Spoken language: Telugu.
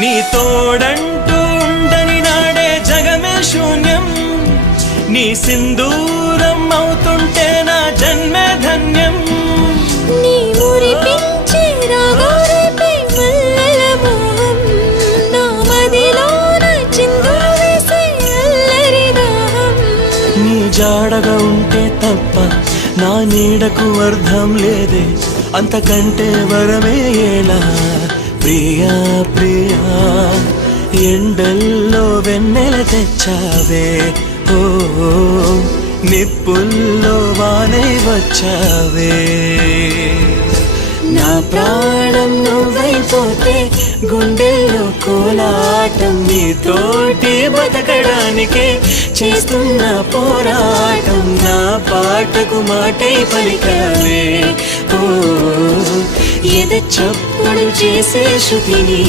నీ తోడంటూ ఉండని నాడే జగమే శూన్యం, నీ సింధూరం అవుతుంటే నా జన్మే ధన్యం. నీ మురిపించే రాగాలపై మల్లెల మోహం, నా మదిలోన చిందులు వేసే అల్లరి దాహం. నీ జాడగా ఉంటే తప్ప నా నీడకు అర్థం లేదే, అంతకంటే వరమే ఎలా ప్రియా ప్రియా. ఎండల్లో వెన్నెల తెచ్చావే, ఓ నిప్పుల్లో వానై వచ్చావే. నా ప్రాణం నువ్వైపోతే గుండెల్లో కోలాటం, నీతోటి బతకడానికే చేస్తున్న పోరాటం. నా పాటకు మాటై పలికావే, ఓ ఎద చప్పుడు చేసే శృతిని.